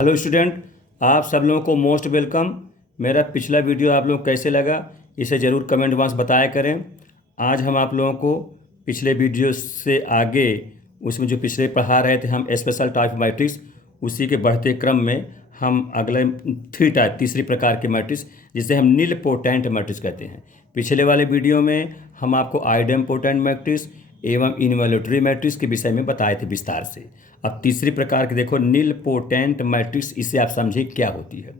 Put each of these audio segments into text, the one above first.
Hello student, आप सब लोगों को मोस्ट वेलकम। मेरा पिछला वीडियो आप लोग कैसे लगा इसे ज़रूर कमेंट बॉक्स बताया करें। आज हम आप लोगों को पिछले वीडियो से आगे उसमें जो पिछले पढ़ा रहे थे हम स्पेशल टाइप मैट्रिक्स, उसी के बढ़ते क्रम में हम अगले तीसरी प्रकार के मैट्रिक्स जिसे हम नीलपोटेंट मैट्रिक्स कहते हैं। पिछले वाले वीडियो में हम आपको आइडेम्पोटेंट मैट्रिक्स एवं इनवॉल्यूटरी मैट्रिक्स के विषय में बताए थे विस्तार से। अब तीसरी प्रकार के देखो नीलपोटेंट मैट्रिक्स, इसे आप समझिए क्या होती है।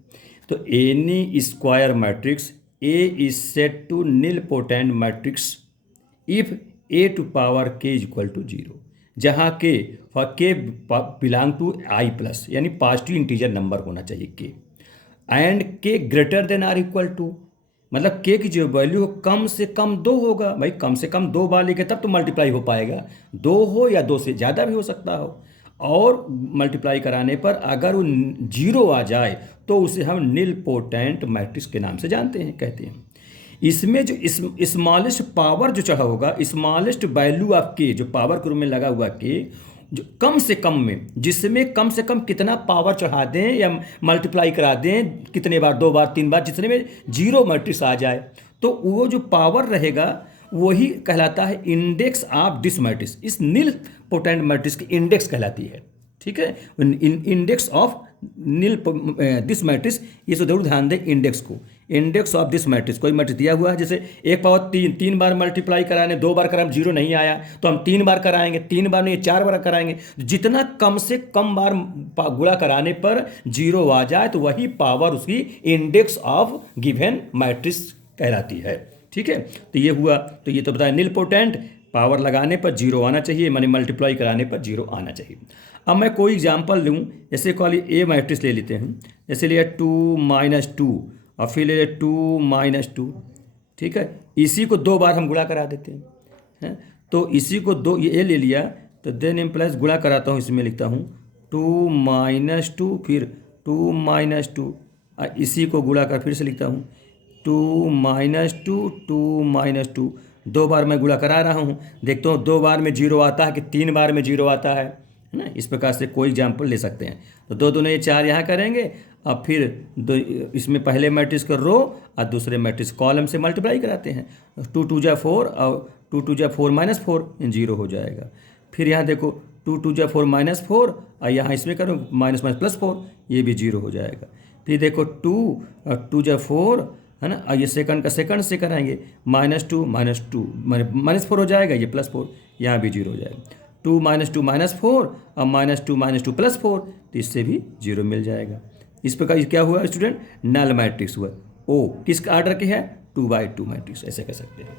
तो any square matrix A is said to nilpotent matrix if A to power K is equal to zero, जहाँ K for K belong to I plus, यानी पॉजिटिव इंटीजर नंबर होना चाहिए के, and K greater than or equal to, मतलब K की जो value हो कम से कम दो होगा। भाई कम से कम दो बार लिखे तब तो मल्टीप्लाई हो पाएगा, दो हो या दो से ज़्यादा भी हो सकता हो। और मल्टीप्लाई कराने पर अगर वो जीरो आ जाए तो उसे हम नीलपोटेंट मैट्रिक्स के नाम से जानते हैं, कहते हैं। इसमें जो स्मॉलेस्ट पावर जो चढ़ा होगा, स्मॉलेस्ट वैल्यू ऑफ के, जो पावर के रूप में लगा हुआ के, जो कम से कम में, जिसमें कम से कम कितना पावर चढ़ा दें या मल्टीप्लाई करा दें, कितने बार, दो बार, तीन बार, जितने में जीरो मैट्रिक्स आ जाए, तो वो जो पावर रहेगा वही कहलाता है इंडेक्स ऑफ दिस मैट्रिक्स। इस नील पोटेंट मैट्रिक्स की इंडेक्स कहलाती है, ठीक है। Index of nil this matrix, ये तो जरूर ध्यान दें इंडेक्स को। इंडेक्स ऑफ दिस मैट्रिक्स, कोई मैट्रिक्स दिया हुआ है, जैसे एक पावर तीन, तीन बार मल्टीप्लाई कराने, दो बार कराएं जीरो नहीं आया तो हम तीन बार कराएंगे, तीन बार नहीं चार बार कराएंगे। जितना कम से कम बार गुणा कराने पर जीरो आ जाए तो वही पावर उसकी इंडेक्स ऑफ गिवन मैट्रिक्स कहलाती है, ठीक है। तो ये हुआ, तो ये तो बताया नीलपोटेंट, पावर लगाने पर जीरो आना चाहिए, माने मल्टीप्लाई कराने पर जीरो आना चाहिए। अब मैं कोई एग्जांपल लूँ, जैसे कॉली ए मैट्रिक्स ले लेते हैं, जैसे लिया 2 - 2 और फिर ले लिया 2 - 2, ठीक है। इसी को दो बार हम गुणा करा देते हैं, तो इसी को दो, ये ए ले लिया तो देन इम्प्लाइज गुणा कराता हूँ, इसमें लिखता हूँ 2 - 2, फिर 2 - 2, इसी को गुणा कर फिर से लिखता हूँ 2 - 2 दो बार मैं गुणा करा रहा हूँ, देखता हूँ दो बार में जीरो आता है कि तीन बार में जीरो आता है ना। इस प्रकार से कोई एग्जाम्पल ले सकते हैं। तो दो दूने ये चार यहाँ करेंगे, अब फिर दो इसमें पहले मैट्रिक्स को रो और दूसरे मैट्रिक्स कॉलम से मल्टीप्लाई कराते हैं। 2 - 2 = 4 और 2 - 2 = 4 - 4, जीरो हो जाएगा। फिर यहाँ देखो 2 - 2 = 4 - 4 और यहाँ इसमें करो माइनस माइनस प्लस 4, ये भी जीरो हो जाएगा। फिर देखो 2 और 2 = 4 है ना, और ये सेकंड का सेकंड से कराएंगे, -2 - 2 -4 हो जाएगा, ये +4, यहाँ भी जीरो हो जाएगा। 2 - 2 - 4 और -2 - 2 +4, तो इससे भी जीरो मिल जाएगा। इस प्रकार क्या हुआ स्टूडेंट, नल मैट्रिक्स हुआ। ओ किस आर्डर के है, 2/2 मैट्रिक्स, ऐसे कह सकते हैं।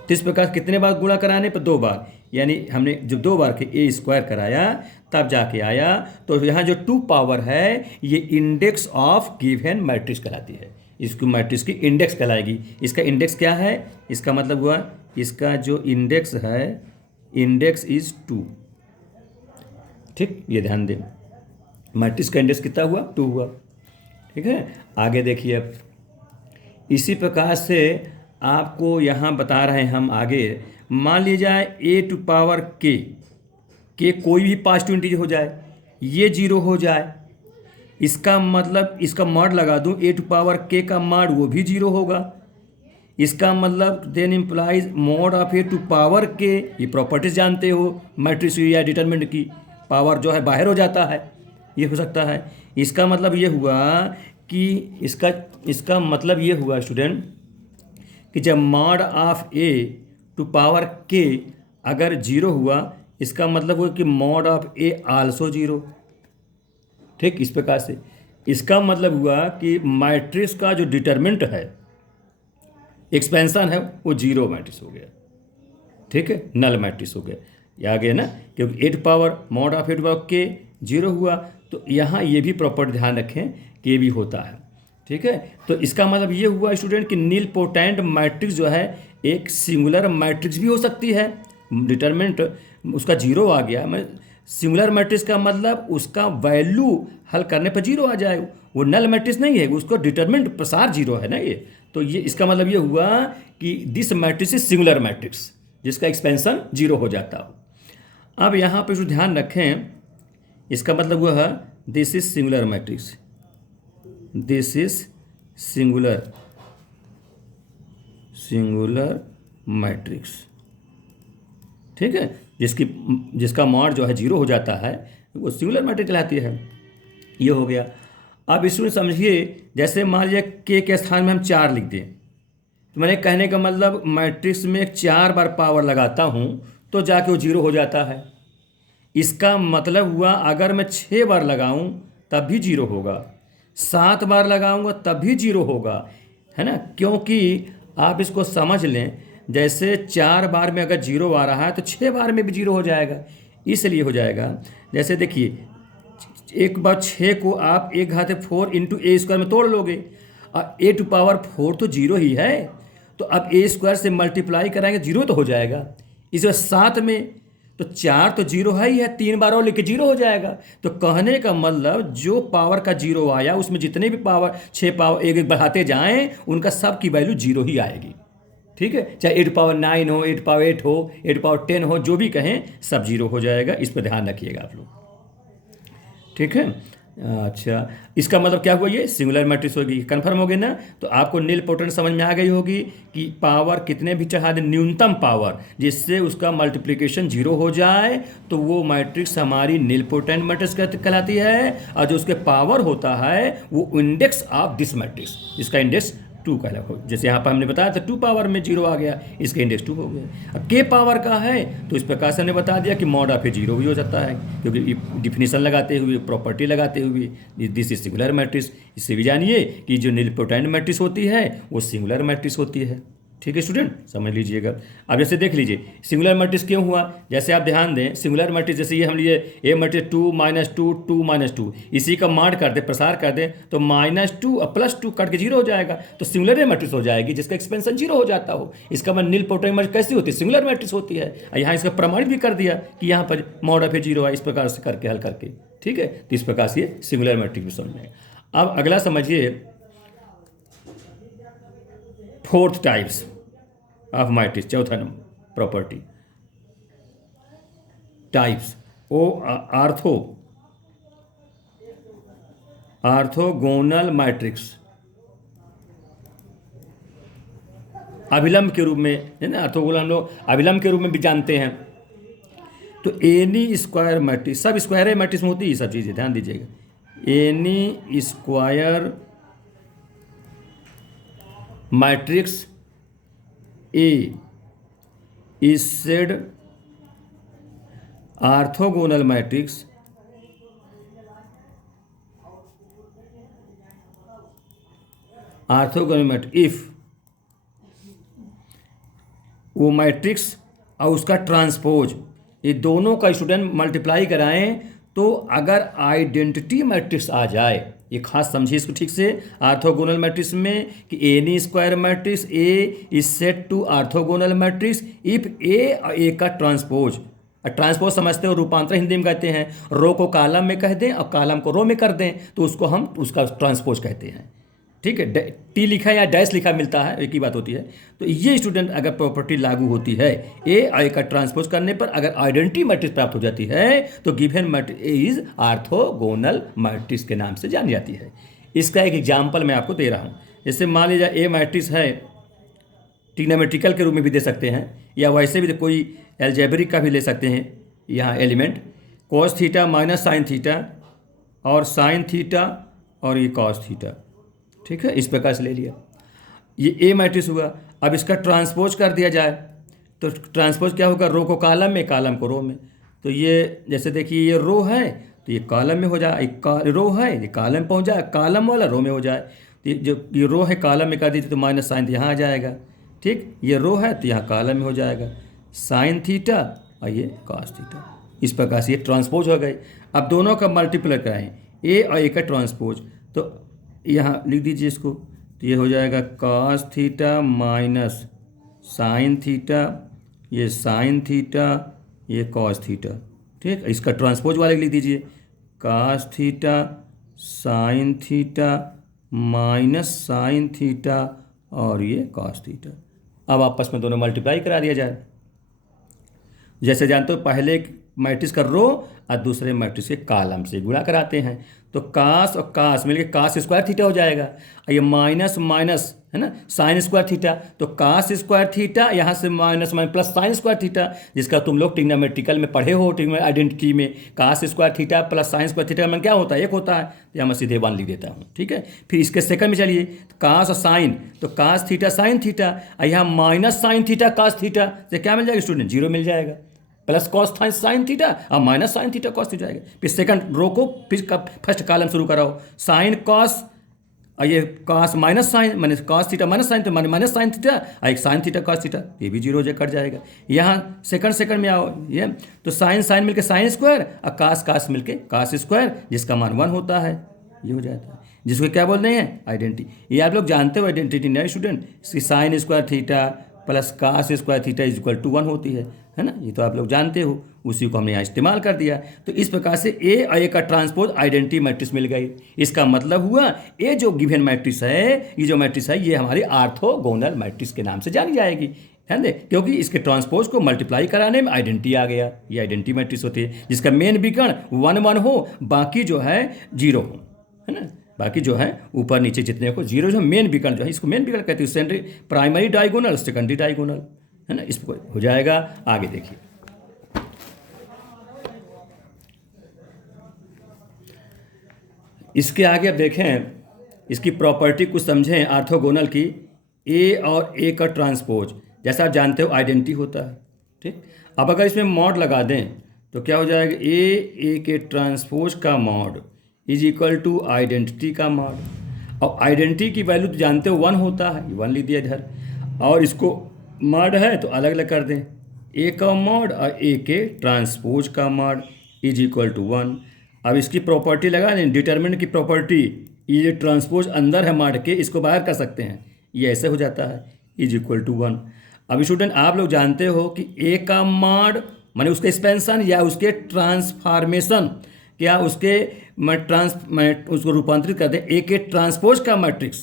तो इस प्रकार कितने बार गुणा कराने पर, दो बार, यानी हमने जब दो बार के ए स्क्वायर कराया तब जाके आया, तो यहाँ जो 2 पावर है ये इंडेक्स ऑफ गिवन मैट्रिक्स कहलाती है। इसको मैट्रिक्स की इंडेक्स कहलाएगी। इसका इंडेक्स क्या है, इसका मतलब हुआ इसका जो इंडेक्स है, इंडेक्स इज 2, ठीक, ये ध्यान दें। मैट्रिक्स का इंडेक्स कितना हुआ, 2 हुआ, ठीक है। आगे देखिए, अब इसी प्रकार से आपको यहाँ बता रहे हैं हम आगे। मान लिया जाए ए टू पावर के कोई भी पॉजिटिव इंटीजर हो जाए, ये जीरो हो जाए, इसका मतलब इसका मॉड लगा दूं, ए टू पावर के का मॉड वो भी जीरो होगा। इसका मतलब then implies mod of A to power k, ये प्रॉपर्टीज जानते हो मैट्रिक्स या डिटरमिनेंट की, पावर जो है बाहर हो जाता है, ये हो सकता है। इसका मतलब ये हुआ कि इसका मतलब ये हुआ स्टूडेंट कि जब mod of A to power k अगर जीरो हुआ, इसका मतलब हुआ कि mod of A also zero, ठीक। इस प्रकार से इसका मतलब हुआ कि मैट्रिक्स का जो डिटरमिनेंट है, एक्सपेंशन है, वो जीरो मैट्रिक्स हो गया, ठीक है, नल मैट्रिक्स हो गया। ये आ गया ना, क्योंकि A to power mod of A to power K zero हुआ, तो यहाँ ये भी प्रॉपर ध्यान रखें कि ये भी होता है, ठीक है। तो इसका मतलब ये हुआ स्टूडेंट कि नीलपोटेंट मैट्रिक्स जो है एक सिंगुलर मैट्रिक्स भी हो सकती है। डिटरमिनेंट उसका जीरो आ गया, मैं सिंगुलर मैट्रिक्स का मतलब उसका वैल्यू हल करने पर जीरो आ जाए, वो नल मैट्रिक्स नहीं है, उसको डिटरमिनेंट प्रसार जीरो है ना ये। तो ये इसका मतलब ये हुआ कि this matrix is singular matrix जिसका एक्सपेंशन जीरो हो जाता हो। अब यहाँ पे जो ध्यान रखें, इसका मतलब हुआ है this is singular matrix, this is singular matrix, ठीक है। जिसका मॉड जो है जीरो हो जाता है वो सिंगुलर मैट्रिक्स कहलाती है। ये हो गया। अब इसमें समझिए, जैसे मान लीजिए के स्थान में हम 4 लिख दें, तो मैंने कहने का मतलब मैट्रिक्स में 4 बार पावर लगाता हूँ तो जाके वो जीरो हो जाता है। इसका मतलब हुआ अगर मैं 6 बार लगाऊं तब भी जीरो होगा, 7 बार लगाऊंगा तब भी जीरो होगा, है ना। क्योंकि आप इसको समझ लें, जैसे 4 बार में अगर जीरो आ रहा है तो 6 बार में भी जीरो हो जाएगा। इसलिए हो जाएगा, जैसे देखिए, एक बार 6 को आप 1/4 इंटू ए स्क्वायर में तोड़ लोगे, और ए टू पावर 4 तो जीरो ही है, तो अब ए स्क्वायर से मल्टीप्लाई कराएंगे जीरो तो हो जाएगा। इस बार 7 में तो 4 तो जीरो है ही है, 3 बार और लेके जीरो हो जाएगा। तो कहने का मतलब जो पावर का जीरो आया उसमें जितने भी पावर 6 पावर एक एक बढ़ाते जाएं उनका सब की वैल्यू जीरो ही आएगी, ठीक है। चाहे 8 पावर 9 हो, 8 पावर 8 हो, 8 पावर 10 हो, जो भी कहें सब जीरो हो जाएगा। इस पर ध्यान रखिएगा आप लोग, ठीक है। अच्छा, इसका मतलब क्या हुआ, ये सिंगुलर मैट्रिक्स होगी, कंफर्म हो गई ना। तो आपको नील पोटेंट समझ में आ गई होगी कि पावर कितने भी चढ़ा दें, न्यूनतम पावर जिससे उसका मल्टीप्लिकेशन जीरो हो जाए तो वो मैट्रिक्स हमारी नील पोटेंट मैट्रिक्स कहलाती है। और जो उसके पावर होता है वो इंडेक्स ऑफ दिस मैट्रिक्स, इसका इंडेक्स 2 कहला। जैसे यहाँ पर हमने बताया था 2 पावर में जीरो आ गया, इसका इंडेक्स 2 हो गया। अब के पावर का है तो इस प्रकार से हमने बता दिया कि मॉड ऑफ ए जीरो भी हो सकता है, क्योंकि डिफिनीशन लगाते हुए, प्रॉपर्टी लगाते हुए, दिस इज सिंगुलर मैट्रिक्स। इससे भी जानिए कि जो नीलपोटेंट मैट्रिक्स होती है वो सिंगुलर मैट्रिक्स होती है, ठीक है स्टूडेंट, समझ लीजिएगा। अब जैसे देख लीजिए सिंगुलर मैट्रिक्स क्यों हुआ। जैसे आप ध्यान दें, सिंगुलर मैट्रिक्स जैसे ये हम लिए ए मैट्रिक्स 2 -2 2 -2, इसी का माड कर दें, प्रसार कर दें, तो -2 और +2 कट के जीरो हो जाएगा, तो सिंगुलर मैट्रिक्स हो जाएगी जिसका एक्सपेंशन जीरो हो जाता हो। इसका मतलब नीलपोटेंट मैट्रिक्स कैसी होती है, सिंगुलर मैट्रिक्स होती है। यहाँ इसका प्रमाणित भी कर दिया कि यहाँ पर मॉड ऑफ ए जीरो है, इस प्रकार से करके हल करके, ठीक है। तो इस प्रकार से ये सिंगुलर मैट्रिक्स भी समझ में। अब अगला समझिए, फोर्थ टाइप्स ऑफ मैट्रिक्स, चौथा number property types. Orthogonal matrix, अभिलंब के रूप में, है ना। आर्थोगोनल हम लोग अभिलंब के रूप में भी जानते हैं। तो एनी स्क्वायर मैट्रिक्स, सब स्क्वायर मैट्रिक्स में होती है सब चीज़ें, ध्यान दीजिएगा। Any square matrix A is said orthogonal matrix if वो मैट्रिक्स और उसका ट्रांसपोज, ये दोनों का स्टूडेंट मल्टीप्लाई कराएं तो अगर आइडेंटिटी मैट्रिक्स आ जाए, ये खास समझिए इसको ठीक से, ऑर्थोगोनल मैट्रिक्स में कि any square matrix A is said to orthogonal matrix if A और ए का ट्रांसपोज। ट्रांसपोज समझते हो, रूपांतर हिंदी में कहते हैं, रो को कॉलम में कह दें और कॉलम को रो में कर दें तो उसको हम उसका ट्रांसपोज कहते हैं, ठीक है। टी लिखा या डैश लिखा मिलता है, एक ही बात होती है। तो ये स्टूडेंट अगर प्रॉपर्टी लागू होती है, ए आई का ट्रांसपोज करने पर अगर आइडेंटिटी मैट्रिक्स प्राप्त हो जाती है तो given matrix is orthogonal matrix के नाम से जानी जाती है। इसका एक एग्जाम्पल मैं आपको दे रहा हूँ। जैसे मान लीजिए ए मैट्रिक्स है, ट्रिग्नोमेट्रिकल के रूप में भी दे सकते हैं, या वैसे भी कोई एल्जेब्रिक का भी ले सकते हैं। यहाँ element cos theta minus sine theta और साइन थीटा और ये कॉस थीटा, ठीक है। इस प्रकार से ले लिया, ये ए मैट्रिक्स हुआ। अब इसका ट्रांसपोज कर दिया जाए तो ट्रांसपोज क्या होगा, रो को कॉलम में, कॉलम को रो में। तो ये जैसे देखिए ये रो है तो ये कॉलम में हो जाए, रो है ये कॉलम में पहुंच जाए, कॉलम वाला रो में हो जाए। तो जो ये रो है कॉलम में कर दीजिए तो माइनस साइन यहाँ आ जाएगा, ठीक। ये रो है तो यहाँ कॉलम में हो जाएगा साइन थीटा और ये कॉस थीटा। इस प्रकार से ये ट्रांसपोज हो गए। अब दोनों का मल्टीप्लाई कराएं, ए और ए का ट्रांसपोज, तो यहाँ लिख दीजिए इसको, तो ये हो जाएगा cos theta minus sine theta, ये साइन थीटा, ये कॉस थीटा, ठीक। इसका ट्रांसपोज वाले लिख दीजिए, cos theta sine theta minus sine theta और ये कॉस थीटा। अब आपस में दोनों मल्टीप्लाई करा दिया जाए। जैसे जानते हो पहले मैट्रिक्स का रो और दूसरे मैट्रिक्स के कॉलम से गुणा कराते हैं। तो कास और कास मिलकर कास स्क्वायर थीटा हो जाएगा, और ये माइनस माइनस है ना साइन स्क्वायर थीटा, तो कास स्क्वायर थीटा यहाँ से minus minus plus sine square theta, जिसका तुम लोग ट्रिग्नोमेट्रिकल में पढ़े हो, आइडेंटिटी में cos square theta plus sine square theta में क्या होता है, एक होता है। तो यहाँ मैं सीधे 1 लिख देता हूँ, ठीक है। फिर इसके सेकंड में चलिए, कास और साइन, तो कास थीटा साइन थीटा, और यहाँ minus sine theta cos theta से क्या मिल जाएगा स्टूडेंट, 0 मिल जाएगा, प्लस कॉस साइन थीटा और minus sine theta cos theta जाएगा। फिर सेकंड रो को फिर फर्स्ट कॉलम शुरू कराओ, साइन कॉस और ये cos minus sine minus cos theta minus sine, तो माइनस साइन थीटा और एक साइन थीटा कॉस थीटा, ये भी 0 कट जाएगा। यहाँ सेकंड में आओ, ये तो साइन साइन मिलकर साइन स्क्वायर और कास मिलकर कास स्क्वायर, जिसका मान 1 होता है, ये हो जाता है, जिसको क्या बोल रहे हैं आइडेंटिटी। ये आप लोग जानते हो आइडेंटिटी नहीं स्टूडेंट, इसकी sine square theta plus cos square theta is equal to 1 होती है ना, ये तो आप लोग जानते हो, उसी को हमने यहाँ इस्तेमाल कर दिया। तो इस प्रकार से ए और ए का ट्रांसपोज आइडेंटिटी मैट्रिक्स मिल गई। इसका मतलब हुआ ए जो गिवन मैट्रिक्स है, ये जो मैट्रिक्स है ये हमारी आर्थोगोनल मैट्रिक्स के नाम से जानी जाएगी, है ना, क्योंकि इसके ट्रांसपोज को मल्टीप्लाई कराने में आइडेंटिटी आ गया। ये आइडेंटिटी मैट्रिक्स होती है जिसका मेन विकर्ण 1 1 हो, बाकी जो है 0 हो, है ना, बाकी जो है ऊपर नीचे जितने को 0 जो मेन विकर्ण जो है, इसको मेन विकर्ण कहते हैं, प्राइमरी डायगोनल सेकेंडरी डायगोनल, है ना, इसको हो जाएगा। आगे देखिए, इसके आगे अब देखें, इसकी प्रॉपर्टी कुछ समझें आर्थोगोनल की। ए और ए का ट्रांसपोज जैसा आप जानते हो आइडेंटिटी होता है, ठीक। अब अगर इसमें मॉड लगा दें तो क्या हो जाएगा, ए के ट्रांसपोज का mod is equal to identity का मॉड। और आइडेंटिटी की वैल्यू तो जानते हो 1 होता है, 1 लिख दिया इधर, और इसको मॉड है तो अलग अलग कर दें, ए का मॉड और ए के ट्रांसपोज का मॉड इज इक्वल टू 1। अब इसकी प्रॉपर्टी लगा दें, डिटरमिनेंट की प्रॉपर्टी, ये ट्रांसपोज अंदर है मॉड के, इसको बाहर कर सकते हैं, ये ऐसे हो जाता है इज इक्वल टू 1। अब स्टूडेंट आप लोग जानते हो कि ए का मॉड माने उसके एक्सपेंशन या उसके ट्रांसफॉर्मेशन, क्या उसके उसको रूपांतरित कर दें ए के ट्रांसपोज का मैट्रिक्स,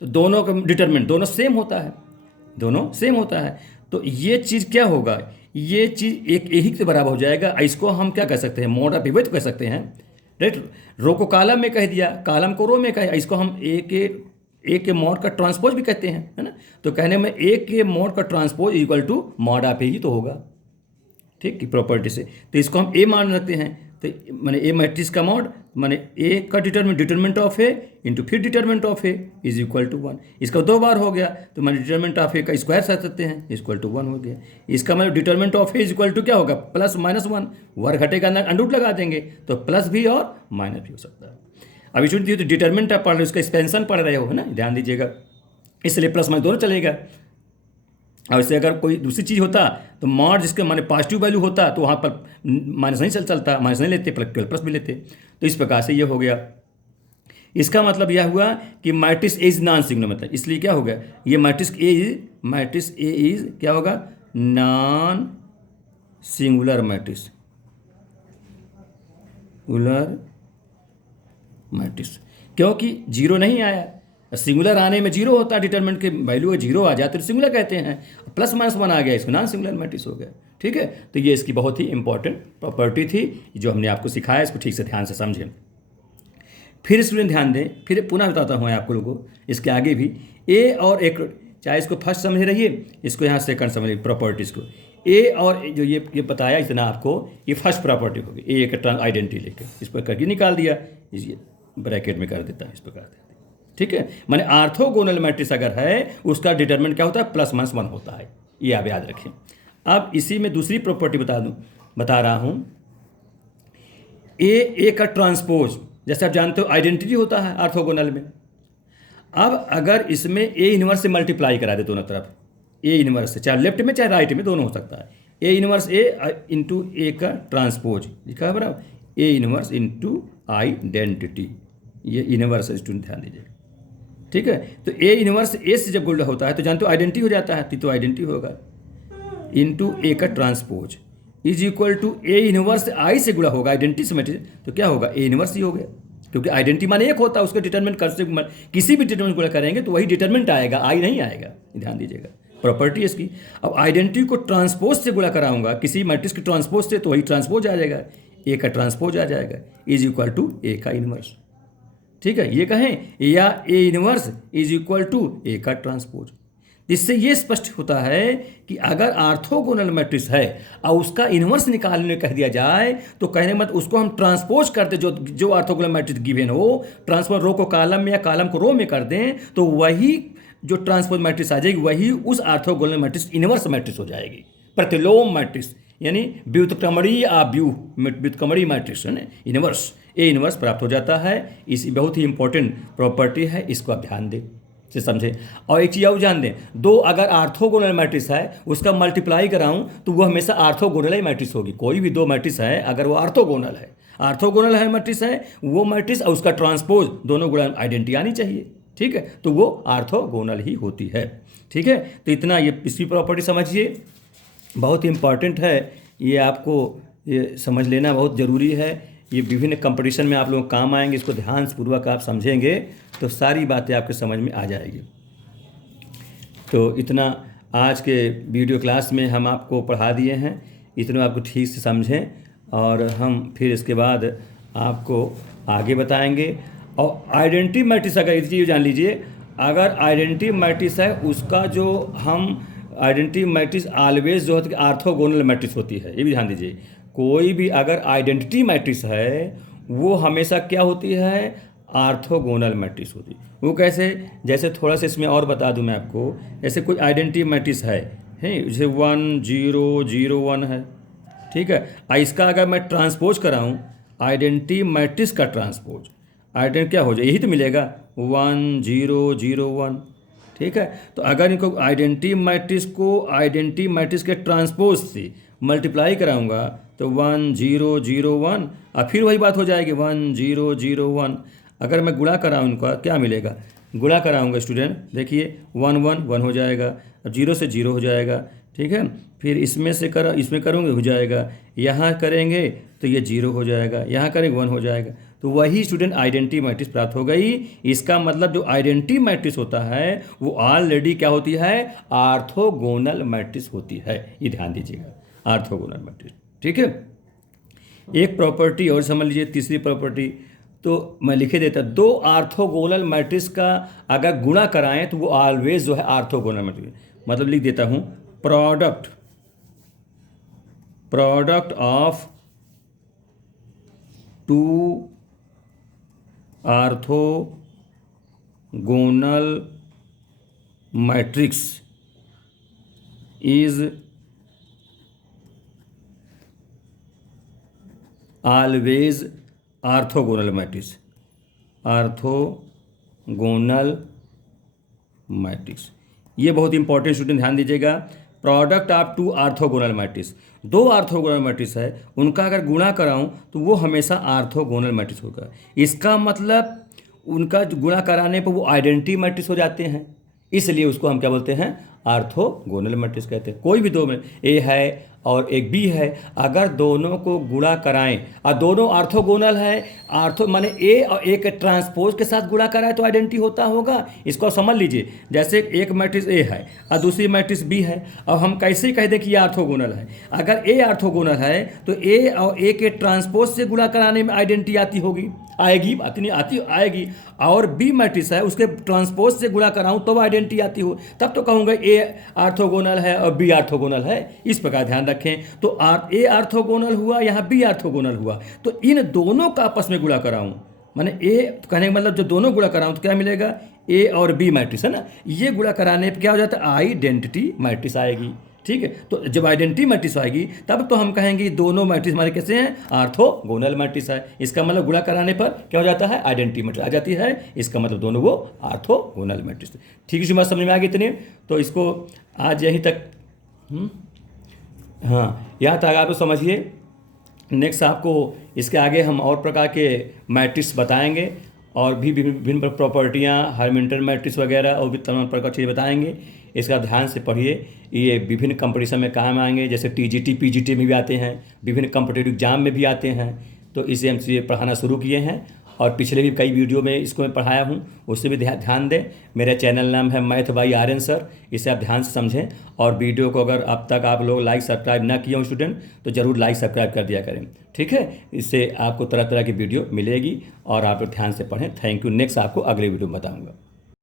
तो दोनों का डिटरमिनेंट दोनों सेम होता है, दोनों सेम होता है। तो ये चीज़ क्या होगा, ये चीज़ एक ही के बराबर हो जाएगा। इसको हम क्या कह सकते हैं, मॉड ऑफ पिवट कह सकते हैं, राइट। रो को कॉलम में कह दिया, कॉलम को रो में कह, इसको हम ए के मॉड का ट्रांसपोज भी कहते हैं, है ना। तो कहने में ए के मॉड का transpose equal to mod of A ही तो होगा, ठीक, की प्रॉपर्टी से। तो इसको हम ए मान सकते हैं, तो माने ए मैट्रिक्स का मॉड माने ए का डिटरमिनेंट ऑफ ए इंटू फिर determinant of A is equal to 1। इसका 2 बार हो गया तो माने डिटरमिनेंट ऑफ ए का स्क्वायर कर सकते हैं, इक्वल टू 1 हो गया। इसका मतलब determinant of A is equal to क्या होगा, प्लस माइनस 1, वर्ग घटे का अंदर अंडरूट लगा देंगे तो प्लस भी और माइनस भी हो सकता है। अभी स्टूडेंट तो डिटरमिनेंट आप पढ़ रहे हो, उसका एक्सपेंशन पढ़ रहे हो, है ना, ध्यान दीजिएगा, इसलिए प्लस माइनस दोनों चलेगा। और इससे अगर कोई दूसरी चीज़ होता तो मॉड जिसके माने पॉजिटिव वैल्यू होता तो वहाँ पर माइनस नहीं चलता, माइनस नहीं लेते, प्लस भी लेते। तो इस प्रकार से ये हो गया। इसका मतलब यह हुआ कि matrix A is non singular, मतलब इसलिए क्या हो गया, ये मैट्रिक्स ए इज क्या होगा, नॉन सिंगुलर मैट्रिक्स, क्योंकि 0 नहीं आया। सिंगुलर आने में 0 होता है, डिटरमिनेंट के वैल्यू 0 आ जाते तो सिंगुलर कहते हैं, प्लस माइनस 1 आ गया, इसको नॉन सिंगुलर मैट्रिक्स हो गया, ठीक है। तो ये इसकी बहुत ही इंपॉर्टेंट प्रॉपर्टी थी जो हमने आपको सिखाया, इसको ठीक से ध्यान से समझें। फिर स्टूडेंट ध्यान दें, फिर पुनः बताता हूँ आपको लोगों को, इसके आगे भी ए और एक, चाहे इसको फर्स्ट समझ रहिए, इसको यहाँ सेकंड समझिए प्रॉपर्टीज़ को। ए और जो ये बताया इतना आपको, ये फर्स्ट प्रॉपर्टी होगी, ए का आइडेंटिटी लेकर इस पर करके निकाल दिया, इस ब्रैकेट में कर देता है इस प्रकार, ठीक है। माने आर्थोगोनल मैट्रिक्स अगर है उसका डिटरमिनेंट क्या होता है, प्लस माइनस 1 होता है, ये आप याद रखें। अब इसी में दूसरी प्रॉपर्टी बता रहा हूँ, ए का ट्रांसपोज, जैसे आप जानते हो आइडेंटिटी होता है आर्थोगोनल में। अब अगर इसमें ए इनवर्स से मल्टीप्लाई करा दे दोनों तरफ, ए इनवर्स से, चाहे लेफ्ट में चाहे राइट में, दोनों हो सकता है। A inverse A into A का ट्रांसपोज लिखा है बराबर, ए इनवर्स इंटू आइडेंटिटी, ये इनवर्स स्टूडेंट ध्यान दीजिए, ठीक है। तो ए इनवर्स ए से जब गुणा होता है तो जानते हो आइडेंटिटी हो जाता है, तो आइडेंटिटी होगा इंटू ए का transpose is equal to A inverse I से गुणा होगा आइडेंटिटी से मैट्रिक्स, तो क्या होगा, ए इनवर्स ही हो गया, क्योंकि आइडेंटिटी माने एक होता है, उसका डिटरमिनेंट किसी भी डिटरमिनेंट गुणा करेंगे तो वही डिटरमिनेंट आएगा, आई नहीं आएगा, ध्यान दीजिएगा। प्रॉपर्टी इसकी। अब आइडेंटिटी को ट्रांसपोज से गुणा कराऊंगा, किसी मैट्रिक्स के ट्रांसपोज से, तो वही ट्रांसपोज आ जाएगा, ए का ट्रांसपोज आ जाएगा, इज इक्वल टू ए का इनवर्स। ठीक है, ये कहें या A inverse is equal to A का ट्रांसपोज। इससे ये स्पष्ट होता है कि अगर आर्थोगोनल मैट्रिक्स है और उसका इन्वर्स निकालने कह दिया जाए तो कहने मत उसको हम ट्रांसपोज कर दें, जो आर्थोगोनल मैट्रिक्स गिवन हो, ट्रांसपोज रो को कॉलम में या कॉलम को रो में कर दें, तो वही जो ट्रांसपोज मैट्रिक्स आ जाएगी वही उस आर्थोगोनल मैट्रिक्स इन्वर्स मैट्रिक्स हो जाएगी, प्रतिलोम मैट्रिक्स, यानी व्युत्क्रमणीय व्युत्क्रमणीय मैट्रिक्स है ना, इन्वर्स, ए इन्वर्स प्राप्त हो जाता है। इस बहुत ही इंपॉर्टेंट प्रॉपर्टी है, इसको आप ध्यान दें, से समझें। और एक चीज़ और जान दें, दो अगर आर्थोगोनल मैट्रिक्स है उसका मल्टीप्लाई कराऊं तो वो हमेशा आर्थोगोनल ही मैट्रिक्स होगी। कोई भी दो मैट्रिक्स है अगर वो आर्थोगोनल है मैट्रिक्स है, वो मैट्रिक्स और उसका ट्रांसपोज दोनों गुणा आइडेंटिटी आनी चाहिए। ठीक है, तो वो आर्थोगोनल ही होती है। ठीक है, तो इतना ये इसकी प्रॉपर्टी समझिए, बहुत इंपॉर्टेंट है, ये आपको ये समझ लेना बहुत ज़रूरी है। ये विभिन्न कंपटीशन में आप लोगों को काम आएंगे, इसको ध्यान पूर्वक आप समझेंगे तो सारी बातें आपके समझ में आ जाएगी। तो इतना आज के वीडियो क्लास में हम आपको पढ़ा दिए हैं, इतना आपको ठीक से समझें और हम फिर इसके बाद आपको आगे बताएंगे। और आइडेंटिटी मैट्रिक्स, अगर इस चीज़ जान लीजिए, अगर आइडेंटिटी मैट्रिक्स है उसका जो हम आइडेंटिटी मैट्रिक्स ऑलवेज जो है आर्थोगोनल मैट्रिक्स होती है, ये भी ध्यान दीजिए। कोई भी अगर आइडेंटिटी मैट्रिक्स है वो हमेशा क्या होती है, आर्थोगोनल मैट्रिक्स होती है। वो कैसे, जैसे थोड़ा सा इसमें और बता दूं मैं आपको, जैसे कोई आइडेंटिटी मैट्रिक्स है जैसे 1 0 0 1 है, ठीक है, इसका अगर मैं ट्रांसपोज कराऊं, आइडेंटिटी मैट्रिक्स का ट्रांसपोज, आइडेंटिटी क्या हो जाए, यही तो मिलेगा 1 0 0 1। ठीक है, तो अगर इनको आइडेंटिटी मैट्रिक्स को आइडेंटिटी मैट्रिक्स के ट्रांसपोज से मल्टीप्लाई कराऊंगा तो 1 0 0 1 और फिर वही बात हो जाएगी 1 0 0 1। अगर मैं गुणा कराऊँ इनका क्या मिलेगा, गुणा कराऊंगा स्टूडेंट, देखिए 1 1 1 हो जाएगा, अब 0 से 0 हो जाएगा। ठीक है, फिर इसमें से इसमें करूँगे हो जाएगा, यहाँ करेंगे तो ये 0 हो जाएगा, यहाँ करेंगे 1 हो जाएगा। तो वही स्टूडेंट आइडेंटिटी मैट्रिक्स प्राप्त हो गई। इसका मतलब जो आइडेंटिटी मैट्रिक्स होता है वो ऑलरेडी क्या होती है, आर्थोगोनल मैट्रिक्स होती है, ये ध्यान दीजिएगा, आर्थोगोनल मैट्रिक्स। ठीक है, एक प्रॉपर्टी और समझ लीजिए, तीसरी प्रॉपर्टी तो मैं लिखे देता, दो आर्थोगोनल मैट्रिक्स का अगर गुणा कराएं तो वो ऑलवेज जो है आर्थोगोनल मैट्रिक्स, मतलब लिख देता हूं product of two orthogonal matrix is always orthogonal matrix, orthogonal matrix. ये बहुत इंपॉर्टेंट स्टूडेंट ध्यान दीजिएगा, product of two orthogonal matrix, दो आर्थोगोनल मैट्रिक्स है उनका अगर गुणा कराऊं तो वो हमेशा आर्थोगोनल मैट्रिक्स होगा। इसका मतलब उनका गुणा कराने पर वो आइडेंटिटी मैट्रिक्स हो जाते हैं, इसलिए उसको हम क्या बोलते हैं, आर्थोगोनल मैट्रिक्स कहते हैं। कोई भी दो में ए है और एक बी है, अगर दोनों को गुणा कराएं और दोनों आर्थोगोनल है, आर्थो माने ए और ए के ट्रांसपोज के साथ गुणा कराएं तो आइडेंटिटी होता होगा। इसको समझ लीजिए, जैसे एक मैट्रिक्स ए है और दूसरी मैट्रिक्स बी है, और हम कैसे कह दें कि ये आर्थोगोनल है। अगर ए आर्थोगोनल है तो ए और ए के ट्रांसपोज से गुणा कराने में आइडेंटिटी आती होगी, आएगी, बात नहीं आती आएगी। और बी मैट्रिक्स है उसके ट्रांसपोज से गुणा कराऊं तो आइडेंटिटी आती हो, तब तो कहूँगा ए आर्थोगोनल है और बी आर्थोगोनल है। इस प्रकार ध्यान रखें, तो ए आर्थोगोनल हुआ, यहाँ बी आर्थोगोनल हुआ, तो इन दोनों का आपस में गुणा कराऊं, माने ए कहने का मतलब जो दोनों गुणा कराऊं तो क्या मिलेगा, ए और बी मैट्रिक्स है ना, ये गुणा कराने पर क्या हो जाता है, आइडेंटिटी मैट्रिक्स आएगी। ठीक है, तो जब आइडेंटिटी मैट्रिक्स आएगी तब तो हम कहेंगे दोनों मैट्रिक्स हमारे कैसे हैं, आर्थोगोनल मैट्रिक्स है। इसका मतलब गुणा कराने पर क्या हो जाता है, आइडेंटिटी मैट्रिक्स आ जाती है, इसका मतलब दोनों वो आर्थोगोनल मैट्रिक्स। ठीक है, बात समझ में आ गई इतने, तो इसको आज यहीं तक, हाँ यहाँ तक आप समझिए। नेक्स्ट आपको इसके आगे हम और प्रकार के मैट्रिक्स बताएंगे और भी विभिन्न प्रॉपर्टियाँ, हार्मिल्टन मैट्रिक्स वगैरह और भी तमाम प्रकार चीज़ें बताएंगे। इसका ध्यान से पढ़िए, ये विभिन्न कंपटीशन में काम आएंगे, जैसे टीजीटी पीजीटी में भी आते हैं, विभिन्न कॉम्पिटिटिव एग्जाम में भी आते हैं। तो इसे हम चीज़ें पढ़ाना शुरू किए हैं और पिछले भी कई वीडियो में इसको मैं पढ़ाया हूँ, उससे भी ध्यान दें। मेरा चैनल नाम है मैथ बाई आर्यन सर, इसे आप ध्यान से समझें। और वीडियो को अगर अब तक आप लोग लाइक सब्सक्राइब ना किए हो स्टूडेंट, तो ज़रूर लाइक सब्सक्राइब कर दिया करें, ठीक है। इससे आपको तरह तरह की वीडियो मिलेगी और आप ध्यान से पढ़ें। Thank you. नेक्स्ट आपको अगले वीडियो में बताऊँगा।